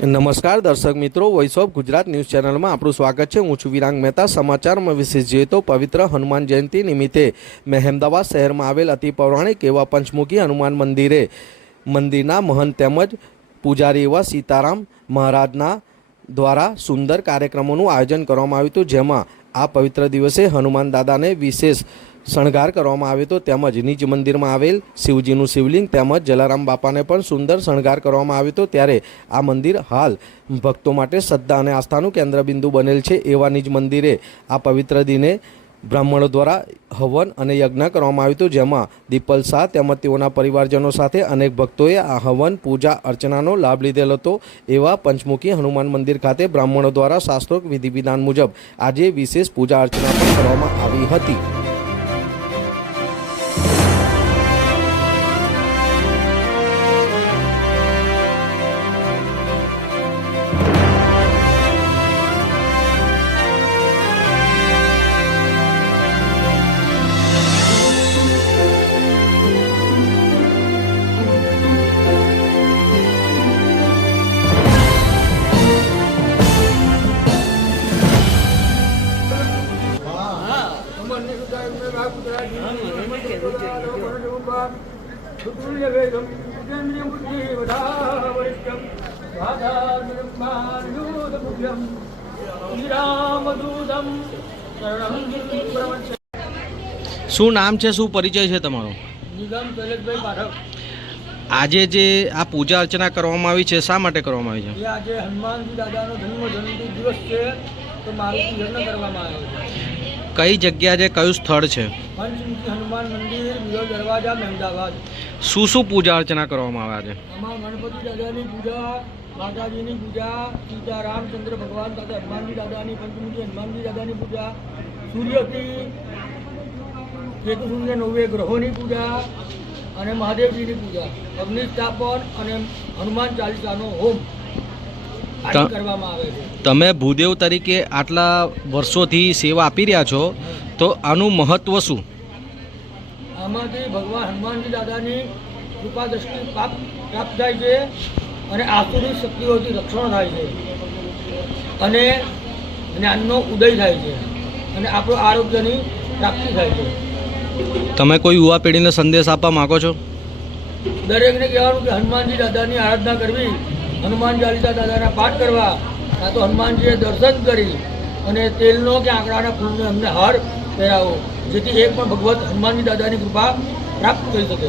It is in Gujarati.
નમસ્કાર દર્શક મિત્રો, વોઇસ ઓફ ગુજરાત ન્યૂઝ ચેનલમાં આપણું સ્વાગત છે। હું છું વિરાંગ મહેતા। સમાચારમાં વિશેષ જોઈએ તો પવિત્ર હનુમાન જયંતિ નિમિત્તે મહેમદાવાદ શહેરમાં આવેલ અતિ પૌરાણિક એવા પંચમુખી હનુમાન મંદિરના મહંત તેમજ પૂજારી એવા સીતારામ મહારાજના દ્વારા સુંદર કાર્યક્રમોનું આયોજન કરવામાં આવ્યું હતું, જેમાં આ પવિત્ર દિવસે હનુમાન દાદાને વિશેષ શણગાર કરવામાં આવ્યો હતો, તેમજ નિજ મંદિરમાં આવેલ શિવજીનું શિવલિંગ તેમજ જલારામ બાપાને પણ સુંદર શણગાર કરવામાં આવ્યો હતો। ત્યારે આ મંદિર હાલ ભક્તો માટે શ્રદ્ધા અને આસ્થાનું કેન્દ્રબિંદુ બનેલ છે। એવા નિજ મંદિરે આ પવિત્ર દિને બ્રાહ્મણો દ્વારા હવન અને યજ્ઞ કરવામાં આવ્યું હતું, જેમાં દીપલ શાહ તેમજ તેઓના પરિવારજનો સાથે અનેક ભક્તોએ આ હવન પૂજા અર્ચનાનો લાભ લીધેલ હતો। એવા પંચમુખી હનુમાન મંદિર ખાતે બ્રાહ્મણો દ્વારા શાસ્ત્રોક્ત વિધિ વિધાન મુજબ આજે વિશેષ પૂજા અર્ચના પણ કરવામાં આવી હતી। શું નામ છે, શું પરિચય છે તમારો? આજે જે આ પૂજા અર્ચના કરવામાં આવી છે, શા માટે કરવામાં આવી છે? આજે હનુમાનજી દાદાનો જન્મજયંતિ દિવસ છે, તો મારું પૂજન કરવામાં આવ્યું છે। કઈ જગ્યા છે, કયું સ્થળ છે? પંચમુખી હનુમાન મંદિર, બીજો દરવાજા, મહેમદાવાદ। શું પૂજા અર્ચના કરવામાં આવ્યા છે? આમાં ગણપતિ દાદાની પૂજા, માતાજીની પૂજા, સીતા રામચંદ્ર ભગવાન સાથે હનુમાનજી દાદાની, પંચમુખી હનુમાનજી દાદાની પૂજા, સૂર્યથી કેતુ સૂર્ય 9 ગ્રહોની પૂજા અને મહાદેવજીની પૂજા, અગ્નિ સ્થાપન અને હનુમાન ચાલીસાનો હોમ કરવામાં આવે છે। તમે ભૂદેવ તરીકે આટલા વર્ષોથી સેવા આપી રહ્યા છો, તો આનું મહત્વ શું? આમાંથી ભગવાન હનુમાનજી દાદાની કૃપા દ્રષ્ટિ પ્રાપ્ત થાય છે અને આસુરી શક્તિઓથી રક્ષણ થાય છે અને જ્ઞાનનો ઉદય થાય છે અને આપણું આરોગ્યની પ્રાપ્તિ થાય છે। તમે કોઈ યુવા પેઢીને સંદેશ આપવા માગો છો? દરેકને કહેવાનું કે હનુમાનજી દાદાની આરાધના કરવી, હનુમાન ચાલીસા દાદાના પાઠ કરવા, કાં તો હનુમાનજીએ દર્શન કરી અને તેલનો કે આંકડાના ફૂલનો અમને હાર પહેરાવો, જેથી એક પણ ભગવત હનુમાનજી દાદાની કૃપા પ્રાપ્ત કરી શકે।